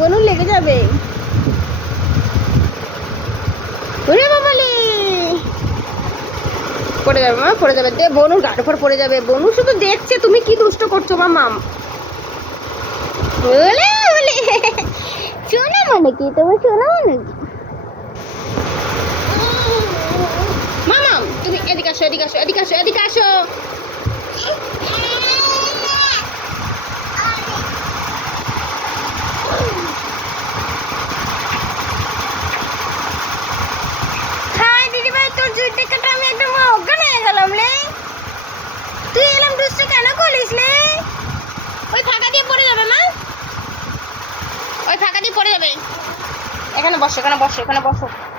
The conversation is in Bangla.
বনু লেগে যাবে। ওরে পড়ে যাবে মা, পড়ে যাবে। দে গাড়ি পড়ে যাবে। বনু, শুধু দেখছে, তুমি কি দুষ্ট করছ মামাম বলে বলে শোনা মানে কি তোমার শোনা মানে কি? মামাম তুমি এদিকে আসো এদিকে আসো এদিকে আসো এদিকে আসো। করিস ওই ফাঁকা দিয়ে পড়ে যাবে মা। ওই ফাঁকা দিয়ে পড়ে যাবে। এখানে বসো এখানে বসো এখানে বসো।